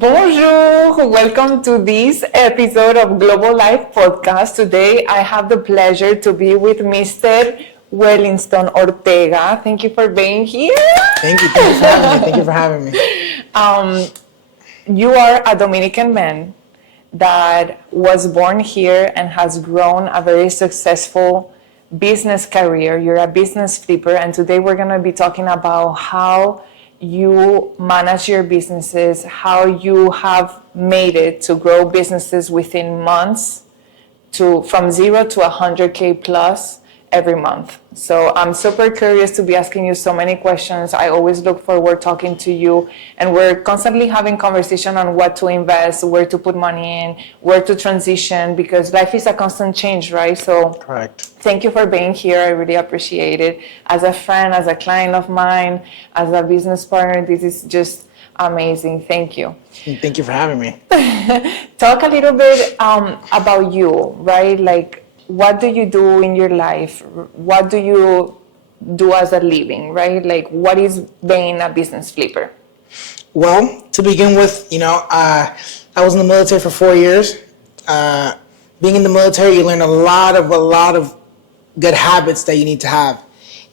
Bonjour, welcome to this episode of Global Life Podcast. Today I have the pleasure to be with Mr. Wellinston Ortega. Thank you for being here. Thank you for having me. You are a Dominican man that was born here and has grown a very successful business career. You're a business flipper, and today we're going to be talking about how you manage your businesses, how you have made it to grow businesses within months from 0 to 100K plus every month. So I'm super curious to be asking you so many questions. I always look forward talking to you, and we're constantly having conversation on what to invest, where to put money in, where to transition, because life is a constant change, right? So Correct. Thank you for being here. I really appreciate it. As a friend, as a client of mine, as a business partner, this is just amazing. Thank you. Thank you for having me. Talk a little bit about you, right? Like, what do you do in your life? What do you do as a living, right? Like, what is being a business flipper? Well, to begin with, I was in the military for 4 years. Being in the military, you learn a lot of good habits that you need to have.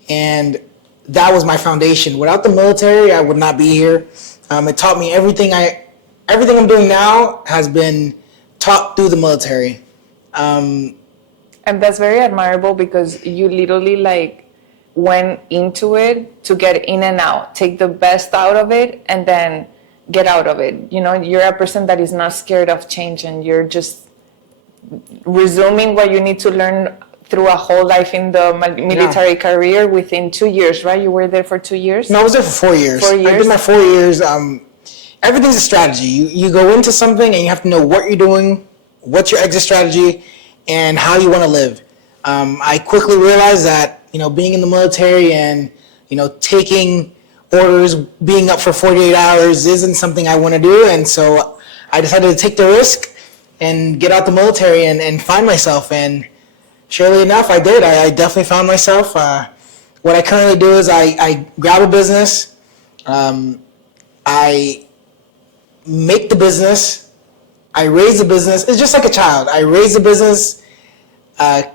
And that was my foundation. Without the military, I would not be here. It taught me everything I'm doing now has been taught through the military. And that's very admirable, because you literally went into it to get in and out, take the best out of it, and then get out of it. You're a person that is not scared of change, and you're just resuming what you need to learn through a whole life in the military career within 2 years, right? You were there for 2 years? No, I was there for 4 years. 4 years? I did my 4 years. Everything's a strategy. You go into something and you have to know what you're doing, what's your exit strategy, and how you want to live. I quickly realized that, being in the military and, taking orders, being up for 48 hours isn't something I want to do. And so I decided to take the risk and get out the military and find myself. And surely enough, I did. I definitely found myself. What I currently do is I grab a business, I make the business, I raise the business. It's just like a child. I raise the business,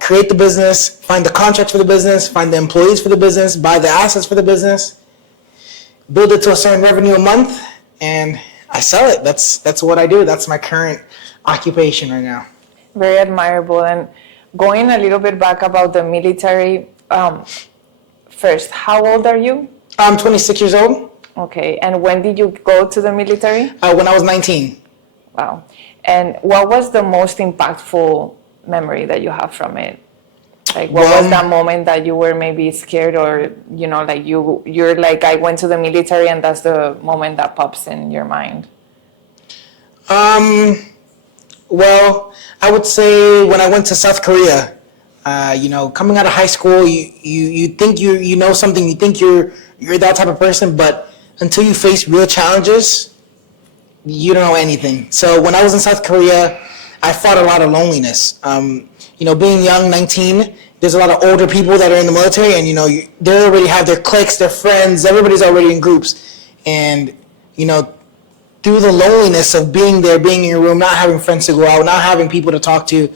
create the business, find the contracts for the business, find the employees for the business, buy the assets for the business, build it to a certain revenue a month, and I sell it. That's what I do. That's my current occupation right now. Very admirable. And going a little bit back about the military, first, how old are you? I'm 26 years old. Okay. And when did you go to the military? When I was 19. Wow. And what was the most impactful memory that you have from it? Like, what was that moment that you were maybe scared, or, you're like, I went to the military, and that's the moment that pops in your mind? Well, I would say when I went to South Korea, coming out of high school, you think you know something, you think you're that type of person, but until you face real challenges, you don't know anything. So when I was in South Korea, I fought a lot of loneliness. Being young, 19, there's a lot of older people that are in the military, and they already have their cliques, their friends, everybody's already in groups, and through the loneliness of being there, being in your room, not having friends to go out, not having people to talk to,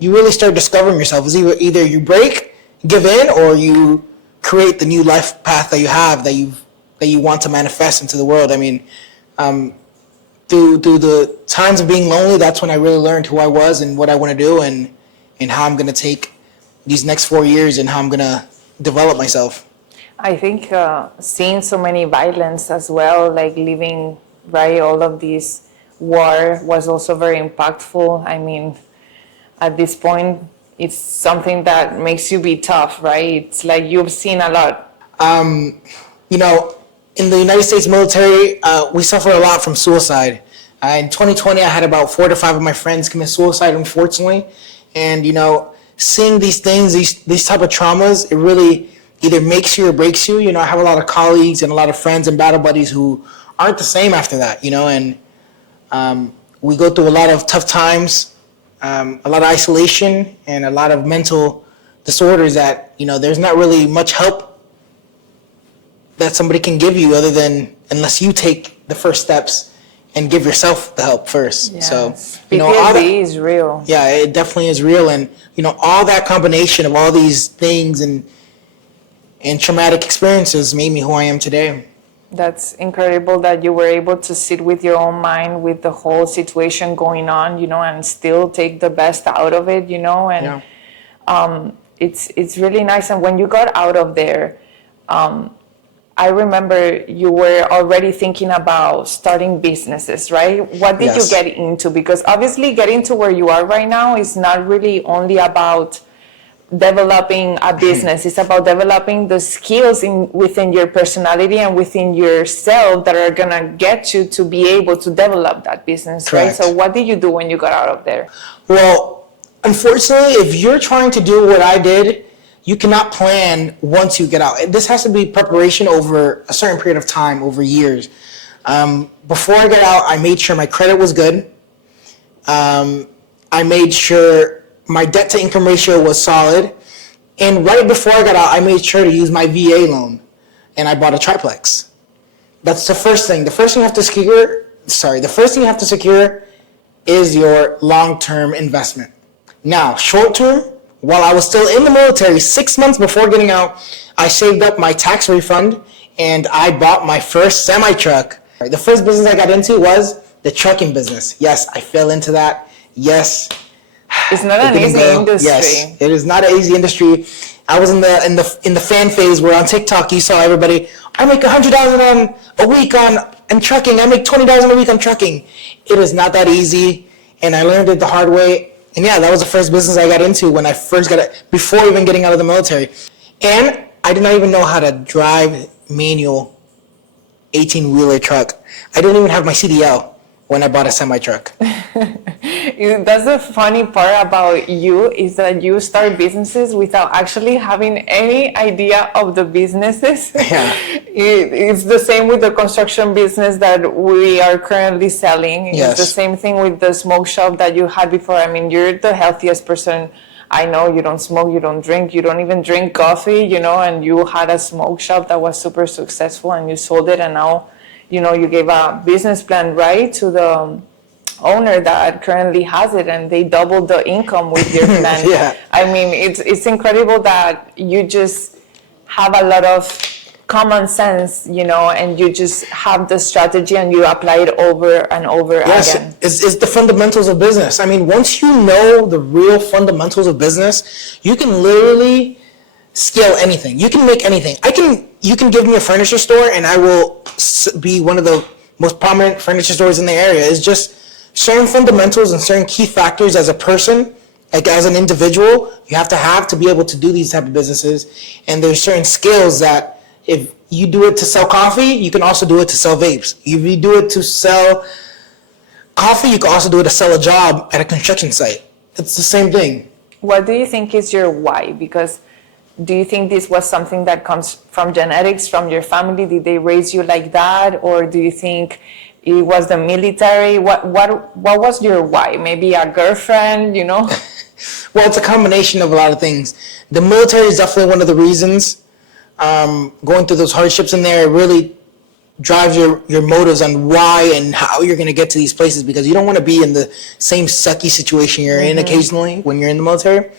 you really start discovering yourself. It's either you break, give in, or you create the new life path that you have, that you want to manifest into the world. I mean, through the times of being lonely, that's when I really learned who I was and what I want to do, and how I'm going to take these next 4 years and how I'm going to develop myself. I think seeing so many violence as well, like living, right, all of this war was also very impactful. I mean, at this point, it's something that makes you be tough, right? It's like you've seen a lot. In the United States military, we suffer a lot from suicide. In 2020, I had about 4 to 5 of my friends commit suicide, unfortunately. And, seeing these things, these type of traumas, it really either makes you or breaks you. I have a lot of colleagues and a lot of friends and battle buddies who aren't the same after that, and we go through a lot of tough times, a lot of isolation, and a lot of mental disorders that, there's not really much help that somebody can give you other than unless you take the first steps and give yourself the help first. Yes. So, PTSD is real. yeah, it definitely is real. And, all that combination of all these things and traumatic experiences made me who I am today. That's incredible that you were able to sit with your own mind with the whole situation going on, and still take the best out of it, and it's really nice. And when you got out of there, I remember you were already thinking about starting businesses, right? What did you get into? Because obviously getting to where you are right now is not really only about developing a business. It's about developing the skills within your personality and within yourself that are gonna get you to be able to develop that business. Correct. Right? So what did you do when you got out of there? Well, unfortunately, if you're trying to do what I did, you cannot plan once you get out. This has to be preparation over a certain period of time, over years. Before I got out, I made sure my credit was good. I made sure my debt to income ratio was solid. And right before I got out, I made sure to use my VA loan. And I bought a triplex. That's the first thing. The first thing you have to secure is your long-term investment. Now, short-term, while I was still in the military, 6 months before getting out, I saved up my tax refund and I bought my first semi-truck. The first business I got into was the trucking business. Yes, I fell into that. Yes. It's not an easy industry. Yes, it is not an easy industry. I was in the fan phase where on TikTok you saw everybody, I make $100,000 a week on trucking. I make $20,000 a week on trucking. It is not that easy, and I learned it the hard way. And yeah, that was the first business I got into when I first got it, before even getting out of the military. And I did not even know how to drive manual 18-wheeler truck. I didn't even have my CDL when I bought a semi-truck. That's the funny part about you, is that you start businesses without actually having any idea of the businesses. Yeah. It's the same with the construction business that we are currently selling. Yes. It's the same thing with the smoke shop that you had before. I mean, you're the healthiest person I know. You don't smoke, you don't drink, you don't even drink coffee, and you had a smoke shop that was super successful and you sold it, and now, you gave a business plan, right, to the owner that currently has it, and they doubled the income with your plan. Yeah. I mean, it's incredible that you just have a lot of common sense, and you just have the strategy and you apply it over and over again. Yes, it's the fundamentals of business. I mean, once you know the real fundamentals of business, you can literally scale anything. You can make anything. You can give me a furniture store and I will be one of the most prominent furniture stores in the area. It's just certain fundamentals and certain key factors as a person, like as an individual, you have to be able to do these type of businesses. And there's certain skills that if you do it to sell coffee, you can also do it to sell vapes. If you do it to sell coffee, you can also do it to sell a job at a construction site. It's the same thing. What do you think is your why? Because do you think this was something that comes from genetics, from your family? Did they raise you like that? Or do you think it was the military? What was your why? Maybe a girlfriend, Well, it's a combination of a lot of things. The military is definitely one of the reasons. Going through those hardships in there really drives your motives on why and how you're going to get to these places, because you don't want to be in the same sucky situation you're in occasionally when you're in the military.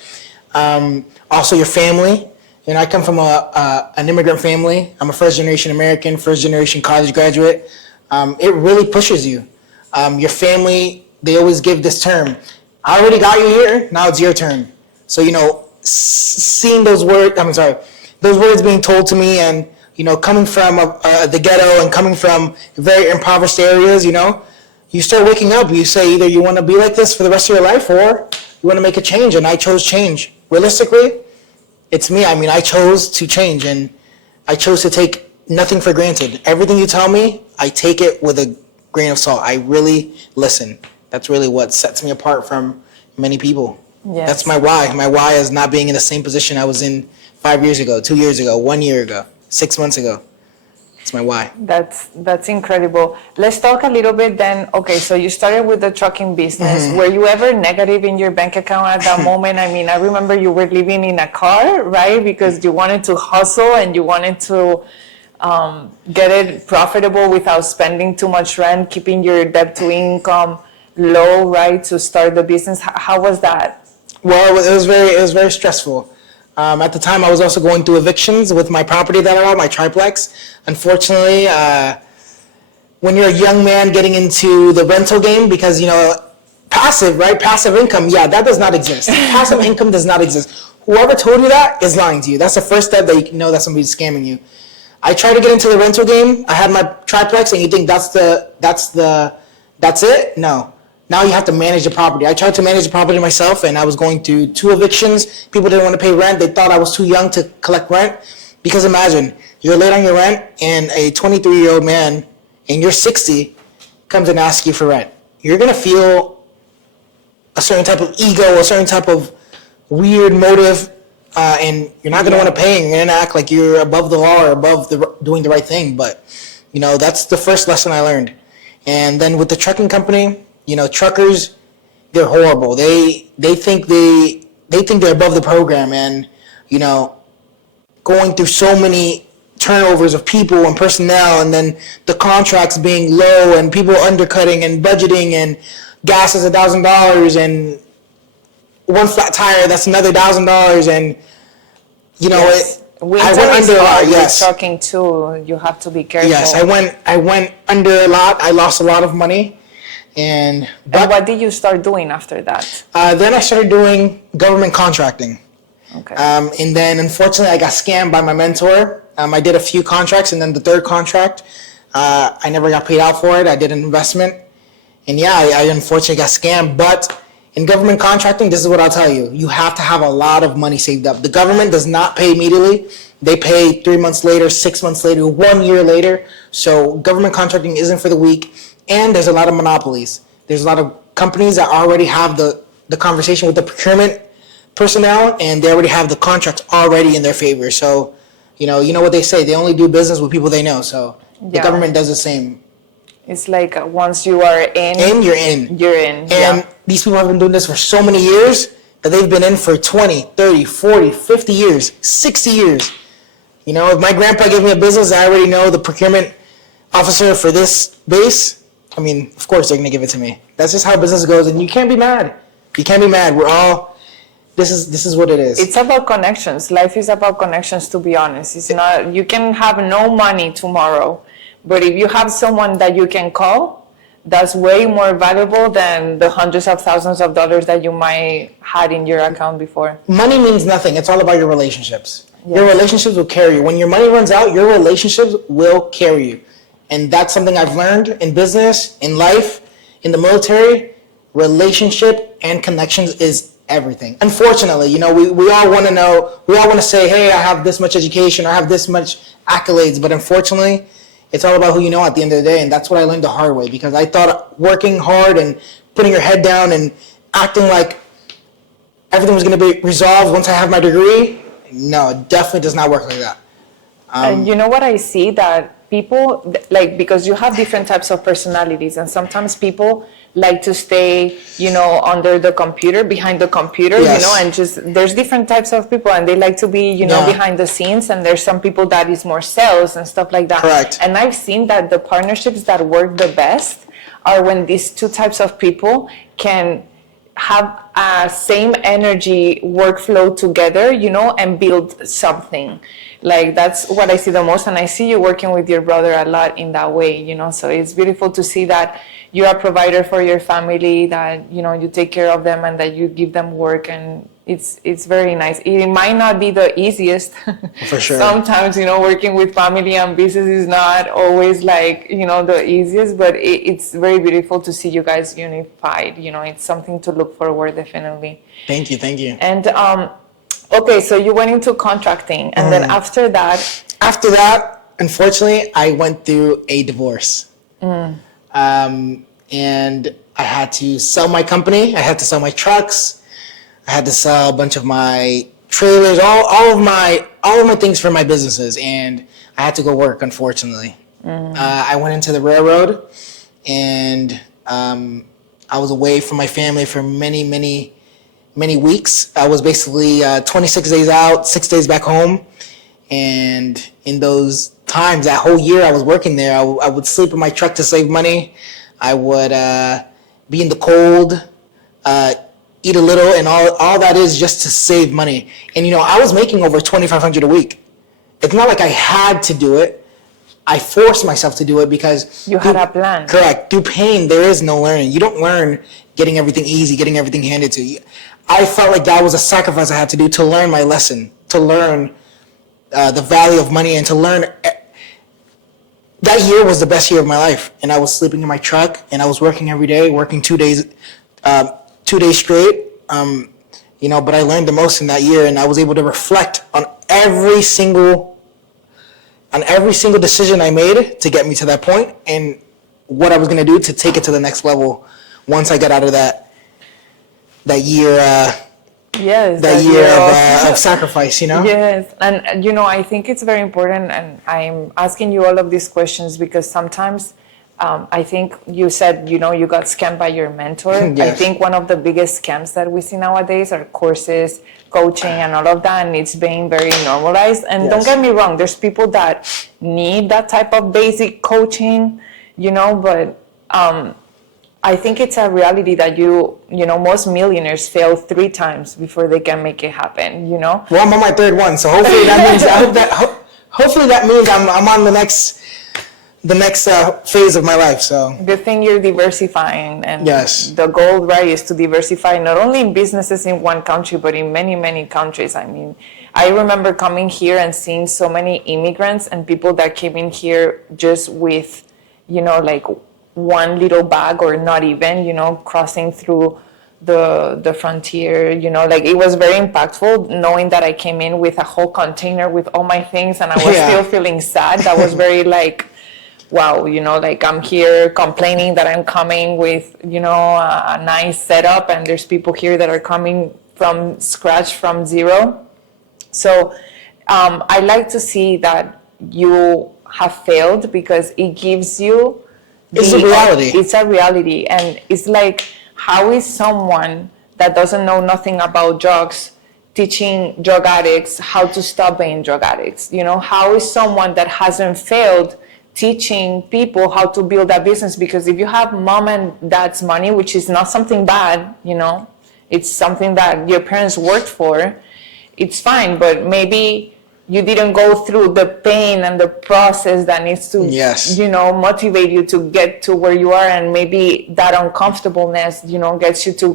Also, your family. I come from an immigrant family. I'm a first-generation American, first-generation college graduate. It really pushes you. Your family, they always give this term, I already got you here, now it's your turn. So, seeing those words being told to me, and, coming from the ghetto and coming from very impoverished areas, you start waking up. You say either you want to be like this for the rest of your life or you want to make a change, and I chose change. Realistically, it's me. I mean, I chose to change, and I chose to take nothing for granted. Everything you tell me, I take it with a grain of salt. I really listen. That's really what sets me apart from many people. Yes. That's my why. My why is not being in the same position I was in 5 years ago, 2 years ago, 1 year ago, 6 months ago. It's my why. That's incredible. Let's talk a little bit then. Okay, so you started with the trucking business. Were you ever negative in your bank account at that moment? I mean, I remember you were living in a car, right? Because you wanted to hustle and you wanted to get it profitable without spending too much rent, keeping your debt to income low, right, to start the business? How was that? Well, it was very stressful. At the time, I was also going through evictions with my property that I bought, my triplex. Unfortunately, when you're a young man getting into the rental game, because passive, right? Passive income, yeah, that does not exist. Passive income does not exist. Whoever told you that is lying to you. That's the first step that you can know that somebody's scamming you. I tried to get into the rental game. I had my triplex, and you think that's it? No. Now you have to manage the property. I tried to manage the property myself, and I was going through 2 evictions. People didn't want to pay rent. They thought I was too young to collect rent. Because imagine, you're late on your rent, and a 23-year-old man, and you're 60, comes and asks you for rent. You're going to feel a certain type of ego, a certain type of weird motive, and you're not going to want to pay, and you're going to act like you're above the law or above doing the right thing. But, that's the first lesson I learned. And then with the trucking company, truckers, they're horrible. They think they're above the program, and going through so many turnovers of people and personnel, and then the contracts being low, and people undercutting and budgeting, and gas is $1,000, and one flat tire that's another $1,000, and Yes. I went under a lot. Yes, trucking too. You have to be careful. yes, I went under a lot. I lost a lot of money. And what did you start doing after that? then I started doing government contracting. Okay. And then unfortunately I got scammed by my mentor. I did a few contracts, and then the 3rd contract, I never got paid out for it. I did an investment, and yeah, I unfortunately got scammed. But in government contracting, this is what I'll tell you. You have to have a lot of money saved up. The government does not pay immediately. They pay 3 months later, 6 months later, 1 year later. So government contracting isn't for the weak. And there's a lot of monopolies. There's a lot of companies that already have the conversation with the procurement personnel, and they already have the contracts already in their favor. So, you know what they say, they only do business with people they know. So the government does the same. It's like once you are you're in. You're in. And these people have been doing this for so many years that they've been in for 20, 30, 40, 50 years, 60 years. If my grandpa gave me a business, I already know the procurement officer for this base. I mean, of course they're going to give it to me. That's just how business goes, and you can't be mad. You can't be mad. This is what it is. It's about connections. Life is about connections, to be honest. It's not, you can have no money tomorrow, but if you have someone that you can call, that's way more valuable than the hundreds of thousands of dollars that you might had in your account before. Money means nothing. It's all about your relationships. Yes. Your relationships will carry you. When your money runs out, your relationships will carry you. And that's something I've learned in business, in life, in the military. Relationship and connections is everything. Unfortunately, we all want to know, we all want to say, hey, I have this much education, or I have this much accolades. But unfortunately, it's all about who you know at the end of the day. And that's what I learned the hard way, because I thought working hard and putting your head down and acting like everything was going to be resolved once I have my degree. No, it definitely does not work like that. And you know what I see? That people, because you have different types of personalities, and sometimes people like to stay, under the computer, behind the computer, yes. And just, there's different types of people, and they like to be, behind the scenes, and there's some people that is more sales and stuff like that. Correct. And I've seen that the partnerships that work the best are when these two types of people can have a same energy workflow together, and build something. Like, that's what I see the most, and I see you working with your brother a lot in that way, so it's beautiful to see that you're a provider for your family, that you take care of them, and that you give them work, and it's very nice. It might not be the easiest. For sure. Sometimes, working with family and business is not always the easiest, but it's very beautiful to see you guys unified. It's something to look forward, definitely. Thank you. And okay, so you went into contracting, and then after that, unfortunately, I went through a divorce. And I had to sell my company. I had to sell my trucks. I had to sell a bunch of my trailers, all of my things for my businesses, and I had to go work, unfortunately. I went into the railroad, and I was away from my family for many, many, many weeks. I was basically 26 days out, 6 days back home, and in those times. That whole year I was working there, I would sleep in my truck to save money. I would be in the cold, eat a little, and all that is just to save money. And I was making over $2,500 a week. It's not like I had to do it. I forced myself to do it because you had a plan. Correct. Through pain, there is no learning. You don't learn getting everything easy, getting everything handed to you. I felt like that was a sacrifice I had to do to learn my lesson, to learn the value of money, and to learn. That year was the best year of my life, and I was sleeping in my truck, and I was working every day, working 2 days straight. But I learned the most in that year, and I was able to reflect on every single decision I made to get me to that point, and what I was going to do to take it to the next level once I got out of that year. That year of sacrifice, Yes, and I think it's very important, and I'm asking you all of these questions because sometimes I think you said, you got scammed by your mentor. Yes. I think one of the biggest scams that we see nowadays are courses, coaching, and all of that, and it's being very normalized. And Don't get me wrong, there's people that need that type of basic coaching, but I think it's a reality that most millionaires fail 3 times before they can make it happen, Well, I'm on my 3rd one, so hopefully that means hopefully that means I'm on the next phase of my life. So good thing you're diversifying, and yes, the goal, right, is to diversify not only in businesses in one country but in many, many countries. I mean, I remember coming here and seeing so many immigrants and people that came in here just with, like one little bag or not even, crossing through the frontier, like it was very impactful knowing that I came in with a whole container with all my things and I was still feeling sad. That was very like, wow, like I'm here complaining that I'm coming with, a nice setup, and there's people here that are coming from scratch, from zero. So I like to see that you have failed because it gives you it's a reality. It's a reality. And it's like, how is someone that doesn't know nothing about drugs teaching drug addicts how to stop being drug addicts? How is someone that hasn't failed teaching people how to build a business? Because if you have mom and dad's money, which is not something bad, it's something that your parents worked for, it's fine. But maybe you didn't go through the pain and the process that needs to, motivate you to get to where you are. And maybe that uncomfortableness, gets you to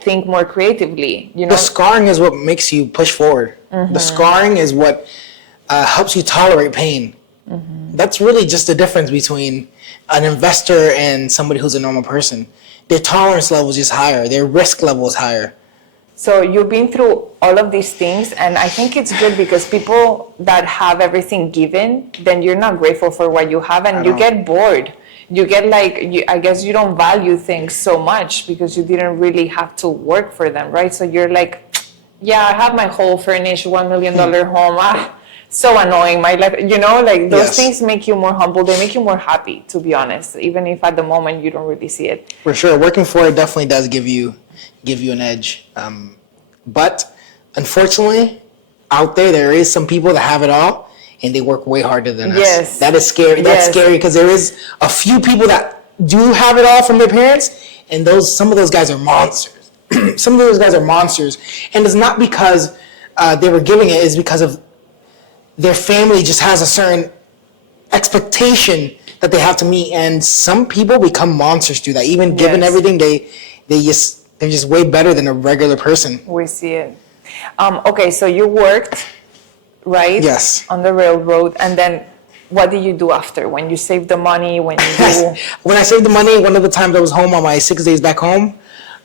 think more creatively, The scarring is what makes you push forward. Mm-hmm. The scarring is what helps you tolerate pain. Mm-hmm. That's really just the difference between an investor and somebody who's a normal person. Their tolerance level is just higher. Their risk level is higher. So you've been through all of these things, and I think it's good because people that have everything given, then you're not grateful for what you have, and you get bored. You get I guess you don't value things so much because you didn't really have to work for them, right? So you're like, yeah, I have my whole furnished $1 million home. So annoying, my life, those things make you more humble. They make you more happy, to be honest, even if at the moment you don't really see it. For sure, working for it definitely does give you an edge. But unfortunately, out there is some people that have it all and they work way harder than us. Yes. That is scary. That's scary because there is a few people that do have it all from their parents, and some of those guys are monsters. Some of those guys are monsters. And it's not because they were giving it, it's because of their family just has a certain expectation that they have to meet, and some people become monsters through that. Even given everything, they're just way better than a regular person. We see it. Okay, so you worked, right? Yes. On the railroad, and then what did you do after? When you saved the money, when I saved the money, one of the times I was home on my 6 days back home,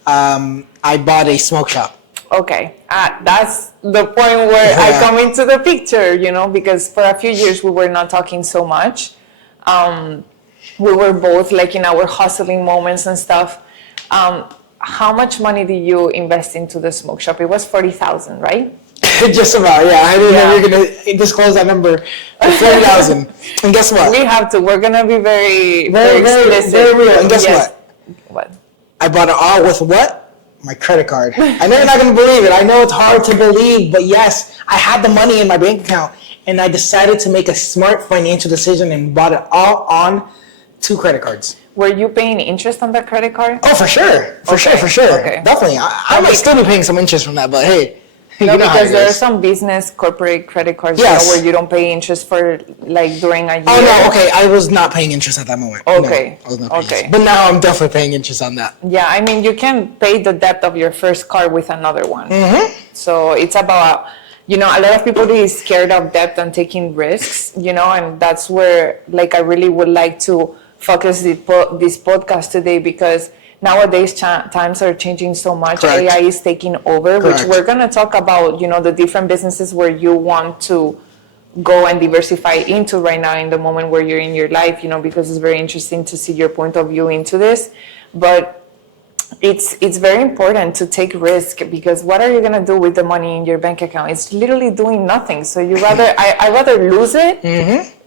I bought a smoke shop. Okay, that's the point where I come into the picture, because for a few years we were not talking so much. We were both like in our hustling moments and stuff. How much money did you invest into the smoke shop? It was $40,000, right? Just about, yeah. I didn't know you were gonna disclose that number. $40,000. And guess what? We have to. We're gonna be very explicit. Very real. And guess what? What? I bought it all with what? My credit card. I know you're not going to believe it. I know it's hard to believe, but yes, I had the money in my bank account, and I decided to make a smart financial decision and bought it all on 2 credit cards. Were you paying interest on that credit card? Oh, for sure. For sure. Okay. Definitely. I might still be paying some interest from that, but hey. No, you know how because it there are is. some business corporate credit cards Yes. where you don't pay interest for like during a year. Oh, no, okay. I was not paying interest at that moment. Okay. No, I was not paying Okay. interest. But now I'm definitely paying interest on that. Yeah, I mean, you can pay the debt of your first car with another one. Mm-hmm. So it's about, a lot of people is scared of debt and taking risks, and that's where, like, I really would like to focus this podcast today, because nowadays times are changing so much. Correct. AI is taking over, Correct. which we're going to talk about, the different businesses where you want to go and diversify into right now in the moment where you're in your life, because it's very interesting to see your point of view into this. But it's very important to take risk, because what are you going to do with the money in your bank account? It's literally doing nothing. So I rather lose it,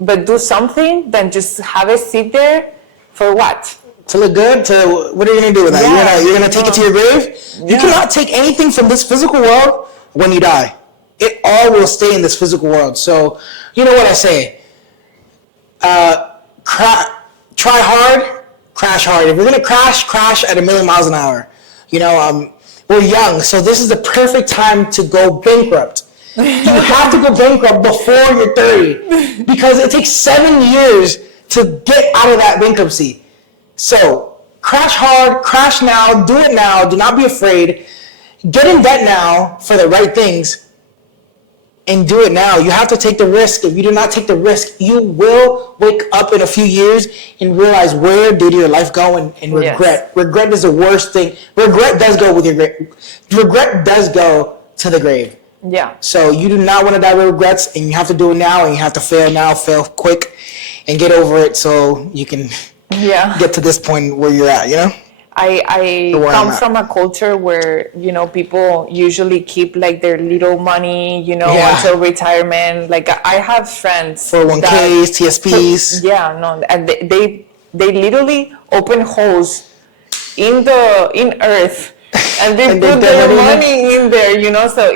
but do something than just have it sit there for what? To look good? What are you going to do with that? Yeah. You're gonna take it to your grave? You cannot take anything from this physical world when you die. It all will stay in this physical world. So, you know what I say? Try hard, crash hard. If you're gonna crash at 1,000,000 miles an hour. We're young, so this is the perfect time to go bankrupt. You have to go bankrupt before you're 30, because it takes 7 years to get out of that bankruptcy. So crash hard, crash now, do it now. Do not be afraid. Get in debt now for the right things, and do it now. You have to take the risk. If you do not take the risk, you will wake up in a few years and realize, where did your life go, and regret. Yes. Regret is the worst thing. Regret does go with your grave. Regret does go to the grave. Yeah. So you do not want to die with regrets, and you have to do it now, and you have to fail now, fail quick, and get over it so you can get to this point where you're at, I come from a culture where, people usually keep like their little money, until retirement. Like, I have friends. 401ks, TSPs. And they literally open holes in earth, and they put their money in there, so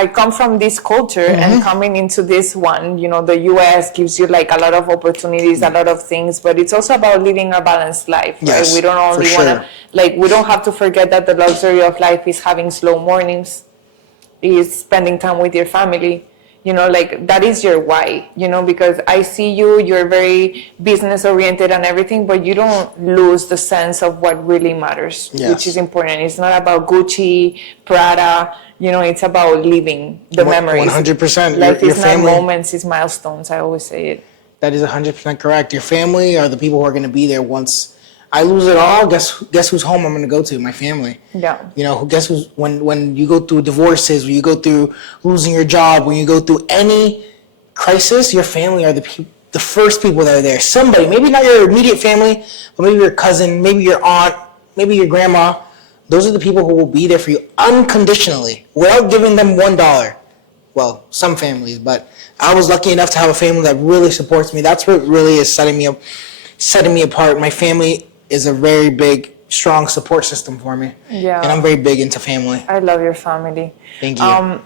I come from this culture, and coming into this one, the U.S. gives you like a lot of opportunities, a lot of things, but it's also about living a balanced life, right? Yes, We don't only want to, we don't have to forget that the luxury of life is having slow mornings, is spending time with your family. That is your why, because I see you're very business oriented and everything, but you don't lose the sense of what really matters, which is important. It's not about Gucci, Prada, it's about living the memories. 100%. Life your is family, not moments, it's milestones. I always say it. That is 100% correct. Your family are the people who are going to be there once I lose it all. Guess whose home I'm going to go to? My family. Yeah. Guess who's when you go through divorces, when you go through losing your job, when you go through any crisis, your family are the first people that are there. Somebody, maybe not your immediate family, but maybe your cousin, maybe your aunt, maybe your grandma. Those are the people who will be there for you unconditionally, without giving them $1. Well, some families, but I was lucky enough to have a family that really supports me. That's what really is setting me apart. My family is a very big, strong support system for me. Yeah. And I'm very big into family. I love your family. Thank you.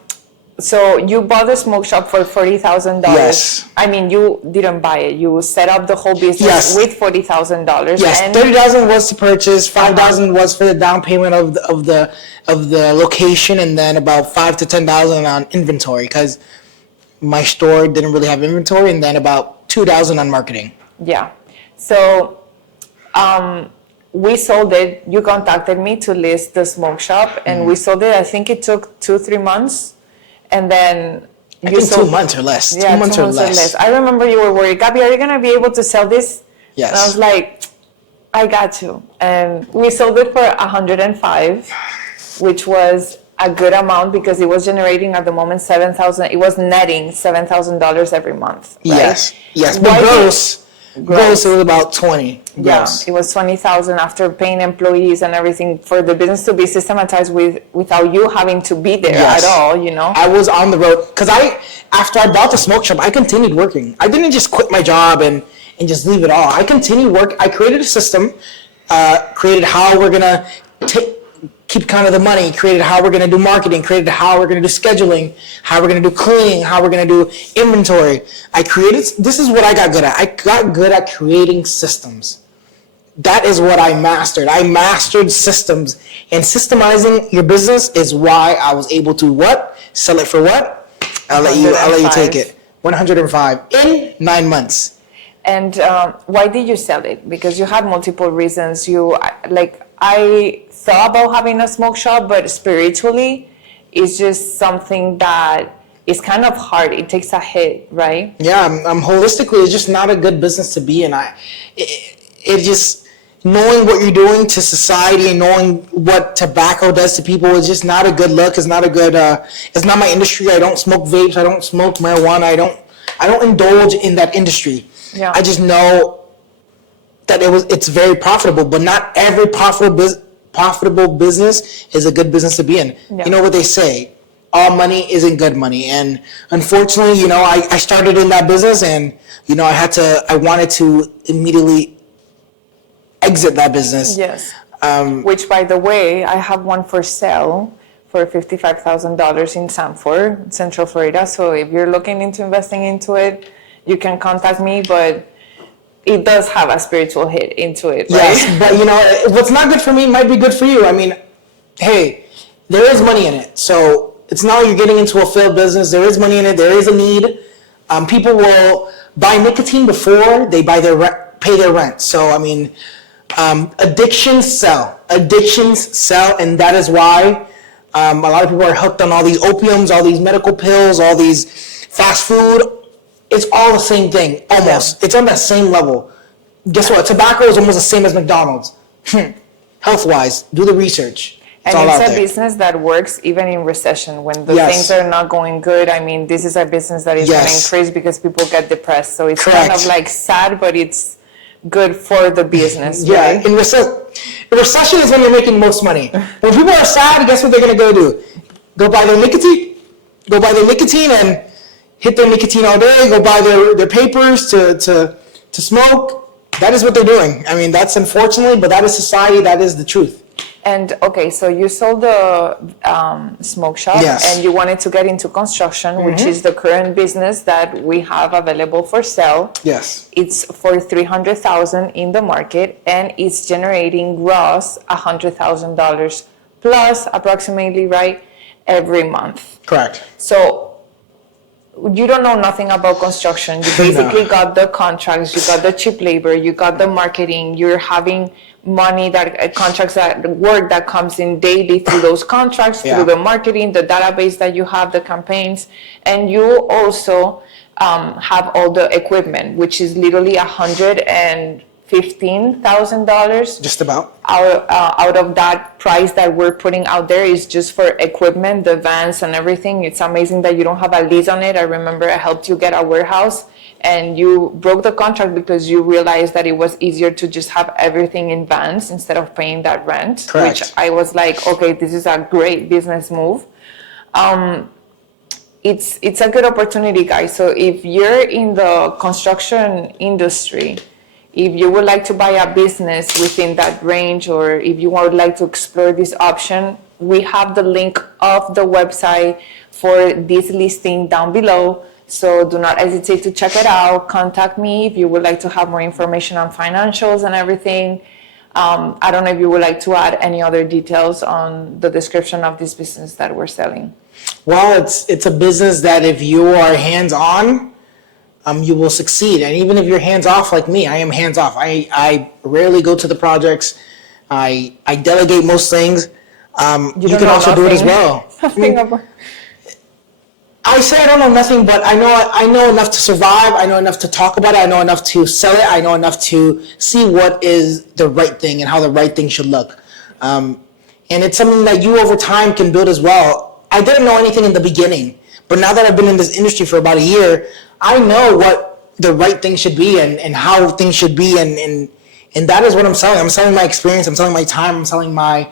So you bought the smoke shop for $40,000. Yes. I mean, you didn't buy it. You set up the whole business with $40,000. Yes. And $30,000 was to purchase. $5,000 was for the down payment of the location, and then about $5,000 to $10,000 on inventory, because my store didn't really have inventory, and then about $2,000 on marketing. Yeah. So we sold it. You contacted me to list the smoke shop, and we sold it. I think it took 2-3 months. And then I think 2 months or less. Yeah, 2 months or less. I remember you were worried. Gabby, are you going to be able to sell this? Yes. And I was like, I got you. And we sold it for $105, which was a good amount, because it was generating at the moment $7,000. It was netting $7,000 every month. Right? Yes. But gross, it was about 20. Gross. Yeah, it was 20,000 after paying employees and everything for the business to be systematized without you having to be there at all. I was on the road, because after I bought the smoke shop, I continued working. I didn't just quit my job and just leave it all. I continued work. I created a system, created how we're gonna keep count of the money, created how we're going to do marketing, created how we're going to do scheduling, how we're going to do cleaning, how we're going to do inventory. This is what I got good at. I got good at creating systems. That is what I mastered. I mastered systems. And systemizing your business is why I was able to what? Sell it for what? I'll let you take it. 105 in 9 months. And why did you sell it? Because you had multiple reasons. I thought about having a smoke shop, but spiritually, it's just something that is kind of hard. It takes a hit, right? Yeah, I'm holistically, it's just not a good business to be in. It just, knowing what you're doing to society and knowing what tobacco does to people is just not a good look. It's not a good, it's not my industry. I don't smoke vapes. I don't smoke marijuana. I don't indulge in that industry. Yeah. I just know that it's very profitable, but not every profitable business is a good business to be in. Yeah. You know what they say, all money isn't good money. And unfortunately, I started in that business and, I wanted to immediately exit that business. Yes. Which, by the way, I have one for sale for $55,000 in Sanford, Central Florida. So if you're looking into investing into it, you can contact me, but it does have a spiritual hit into it, right? Yes, but what's not good for me might be good for you. I mean, hey, there is money in it. So it's not like you're getting into a failed business. There is money in it. There is a need. People will buy nicotine before they pay their rent. So, I mean, addictions sell. Addictions sell, and that is why a lot of people are hooked on all these opiums, all these medical pills, all these fast food. It's all the same thing, almost. Yeah. It's on that same level. Guess what? Tobacco is almost the same as McDonald's. Health-wise, do the research. And it's a business that works even in recession when the things are not going good. I mean, this is a business that is going to increase because people get depressed. So it's kind of like sad, but it's good for the business. Yeah, right? in recession is when you're making most money. When people are sad, guess what they're going to go do? Go buy their nicotine and hit their nicotine all day, go buy their papers to smoke. That is what they're doing. I mean, that's unfortunately, but that is society, that is the truth. And okay, so you sold the smoke shop and you wanted to get into construction, which is the current business that we have available for sale. Yes. It's for $300,000 in the market and it's generating gross $100,000 plus approximately, right, every month. Correct. So you don't know nothing about construction. You basically got the contracts, you got the cheap labor, you got the marketing, you're having money that contracts that work that comes in daily through those contracts, through the marketing, the database that you have, the campaigns, and you also have all the equipment, which is literally $115,000. Just about. Out of that price that we're putting out there is just for equipment, the vans and everything. It's amazing that you don't have a lease on it. I remember I helped you get a warehouse and you broke the contract because you realized that it was easier to just have everything in vans instead of paying that rent. Correct. Which I was like, okay, this is a great business move. It's a good opportunity, guys. So if you're in the construction industry, if you would like to buy a business within that range, or if you would like to explore this option, we have the link of the website for this listing down below. So do not hesitate to check it out. Contact me if you would like to have more information on financials and everything. I don't know if you would like to add any other details on the description of this business that we're selling. Well, it's a business that if you are hands-on, you will succeed. And even if you're hands-off like me, I am hands-off. I rarely go to the projects. I delegate most things. You can also do it as well. I say I don't know nothing, but I know enough to survive. I know enough to talk about it. I know enough to sell it. I know enough to see what is the right thing and how the right thing should look. And it's something that you over time can build as well. I didn't know anything in the beginning, but now that I've been in this industry for about a year, I know what the right thing should be and how things should be, and that is what I'm selling. I'm selling my experience. I'm selling my time. I'm selling my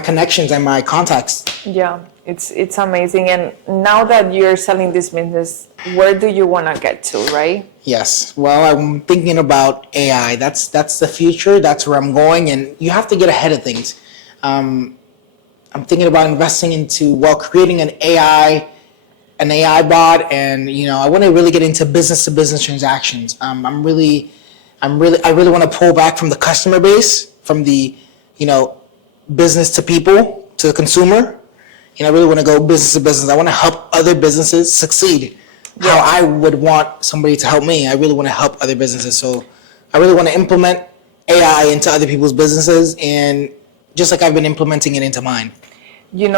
connections and my contacts. Yeah, it's amazing. And now that you're selling this business, where do you want to get to, right? Yes. Well, I'm thinking about AI. That's the future. That's where I'm going, and you have to get ahead of things. I'm thinking about investing into, creating an AI bot, and I want to really get into business to business transactions. I really want to pull back from the customer base, from the, business to people, to the consumer. I really want to go business to business. I want to help other businesses succeed how I would want somebody to help me. I really want to help other businesses. So I really want to implement AI into other people's businesses, and just like I've been implementing it into mine.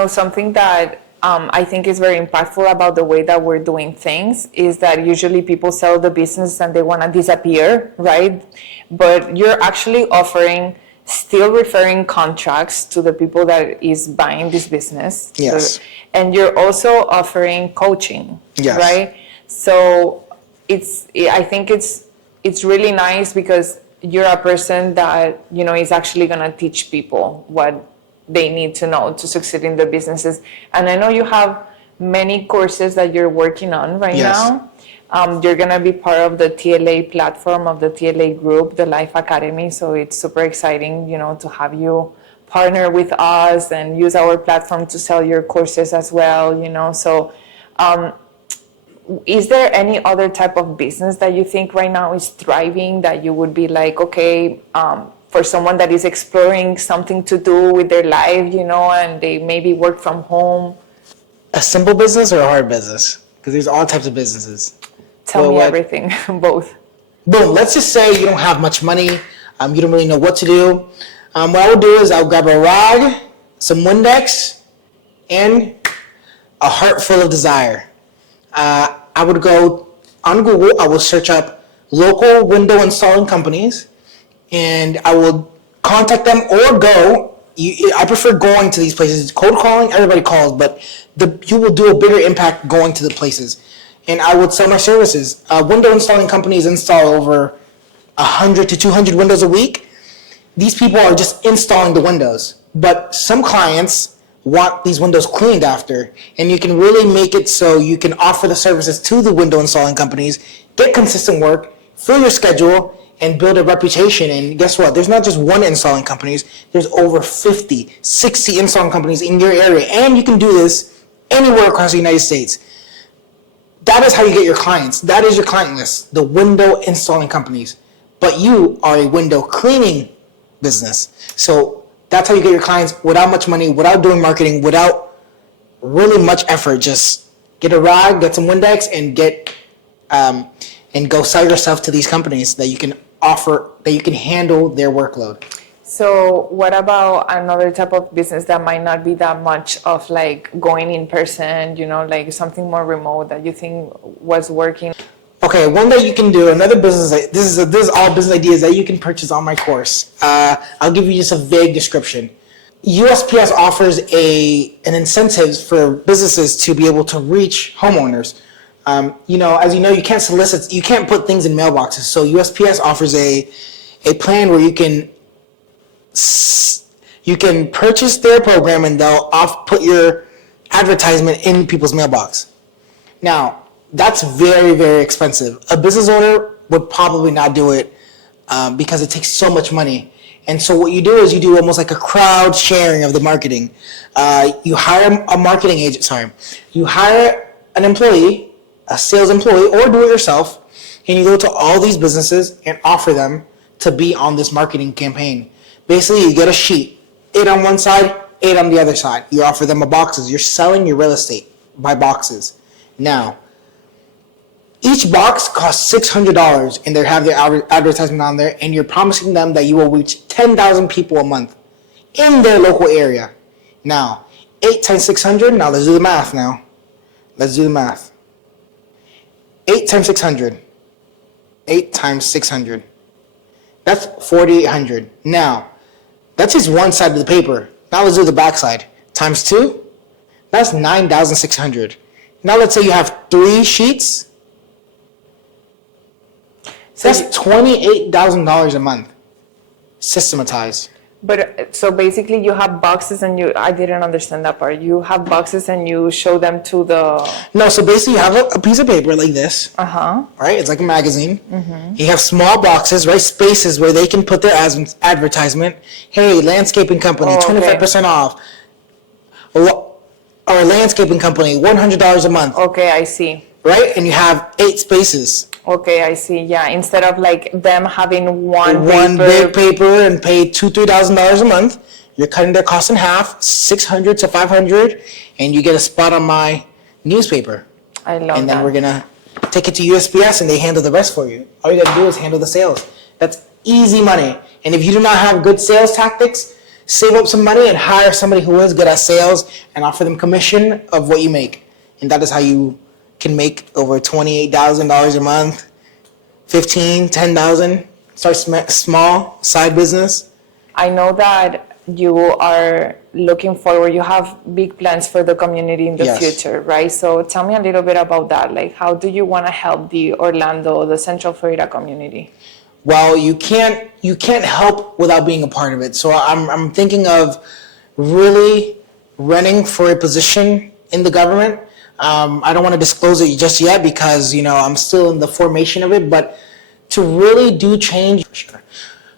Something that I think is very impactful about the way that we're doing things is that usually people sell the business and they want to disappear, right? But you're actually offering still referring contracts to the people that is buying this business. Yes. And you're also offering coaching, Yes. right? So I think it's really nice because you're a person that, is actually going to teach people what they need to know to succeed in their businesses. And I know you have many courses that you're working on right now. You're going to be part of the TLA platform of the TLA group, the Life Academy. So it's super exciting, to have you partner with us and use our platform to sell your courses as well, So is there any other type of business that you think right now is thriving that you would be like, okay, for someone that is exploring something to do with their life, and they maybe work from home? A simple business or a hard business? Because there's all types of businesses. Tell me everything, both. Boom, let's just say you don't have much money, you don't really know what to do. What I would do is I'll grab a rag, some Windex, and a heart full of desire. I would go on Google, I will search up local window installing companies, and I will contact them or go. I prefer going to these places. Cold calling, everybody calls, but you will do a bigger impact going to the places. And I would sell my services. Window installing companies install over 100 to 200 windows a week. These people are just installing the windows. But some clients want these windows cleaned after. And you can really make it so you can offer the services to the window installing companies, get consistent work, fill your schedule, and build a reputation. And guess what? There's not just one installing companies. There's over 50, 60 installing companies in your area. And you can do this anywhere across the United States. That is how you get your clients. That is your client list, the window installing companies. But you are a window cleaning business. So that's how you get your clients without much money, without doing marketing, without really much effort. Just get a rag, get some Windex, and go sell yourself to these companies that you can offer, that you can handle their workload. So what about another type of business that might not be that much of like going in person, like something more remote that you think was working? Okay, one that you can do, another business, this is all business ideas that you can purchase on my course. I'll give you just a vague description. USPS offers an incentives for businesses to be able to reach homeowners. As you know, you can't solicit, you can't put things in mailboxes. So USPS offers a plan where you can purchase their program and they'll put your advertisement in people's mailbox. Now, that's very, very expensive. A business owner would probably not do it because it takes so much money. And so what you do is you do almost like a crowd sharing of the marketing. You hire a marketing agent, you hire an employee, a sales employee, or do it yourself, and you go to all these businesses and offer them to be on this marketing campaign. Basically, you get a sheet, 8 on one side, 8 on the other side. You offer them boxes. You're selling your real estate by boxes. Now, each box costs $600, and they have their advertisement on there, and you're promising them that you will reach 10,000 people a month in their local area. Now, 8 times 600, now let's do the math now. 8 times 600. 8 times 600. That's 4,800. Now, that's just one side of the paper. Now let's do the back side. Times 2, that's 9,600. Now let's say you have 3 sheets. So that's $28,000 a month. Systematized. But so basically you have boxes and I didn't understand that part. You have boxes and you show them to the... No, so basically you have a piece of paper like this. Right? It's like a magazine. You have small boxes, right? Spaces where they can put their advertisement. Hey, landscaping company, 25% off. Or landscaping company, $100 a month. Okay, I see. Right? And you have 8 spaces. Okay, I see. Yeah, instead of like them having one big paper and pay $2,000-$3,000 a month, you're cutting their cost in half, $600 to $500, and you get a spot on my newspaper. I love that. And then we're gonna take it to USPS, and they handle the rest for you. All you gotta do is handle the sales. That's easy money. And if you do not have good sales tactics, save up some money and hire somebody who is good at sales and offer them commission of what you make. And that is how you can make over $28,000 a month, $15,000, $10,000. Start small, side business. I know that you are looking forward, you have big plans for the community in the future, right? So tell me a little bit about that. Like, how do you want to help the Orlando, the Central Florida community? Well, you can't help without being a part of it. So I'm thinking of really running for a position in the government. I don't want to disclose it just yet because, I'm still in the formation of it, but to really do change,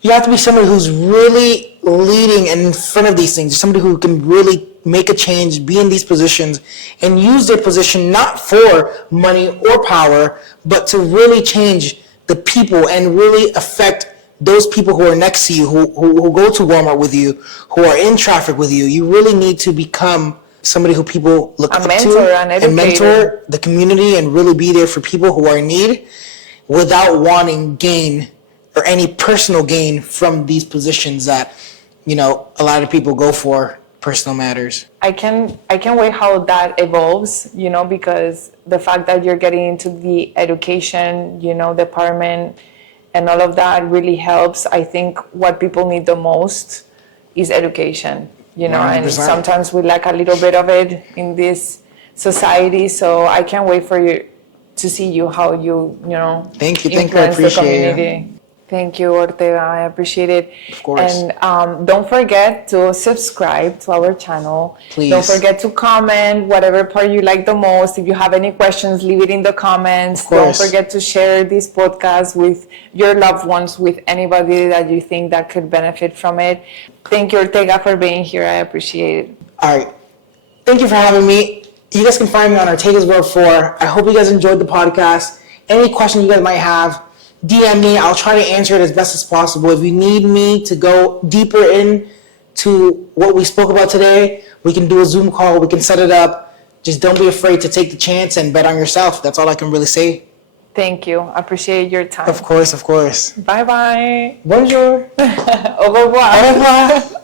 you have to be somebody who's really leading and in front of these things, somebody who can really make a change, be in these positions, and use their position not for money or power, but to really change the people and really affect those people who are next to you, who go to Walmart with you, who are in traffic with you. You really need to become somebody who people look up to and mentor the community and really be there for people who are in need without wanting gain or any personal gain from these positions that, a lot of people go for personal matters. I can't wait how that evolves, because the fact that you're getting into the education, department and all of that really helps. I think what people need the most is education. 100%. And sometimes we lack a little bit of it in this society. So I can't wait for you to see how you Thank you. influence I appreciate the community. Thank you, Ortega. I appreciate it. Of course. And don't forget to subscribe to our channel. Please. Don't forget to comment whatever part you like the most. If you have any questions, leave it in the comments. Of course. Don't forget to share this podcast with your loved ones, with anybody that you think that could benefit from it. Thank you, Ortega, for being here. I appreciate it. All right. Thank you for having me. You guys can find me on Ortega's World 4. I hope you guys enjoyed the podcast. Any questions you guys might have, DM me. I'll try to answer it as best as possible. If you need me to go deeper into what we spoke about today, we can do a Zoom call. We can set it up. Just don't be afraid to take the chance and bet on yourself. That's all I can really say. Thank you. I appreciate your time. Of course, of course. Bye-bye. Bonjour. Au revoir. Au revoir.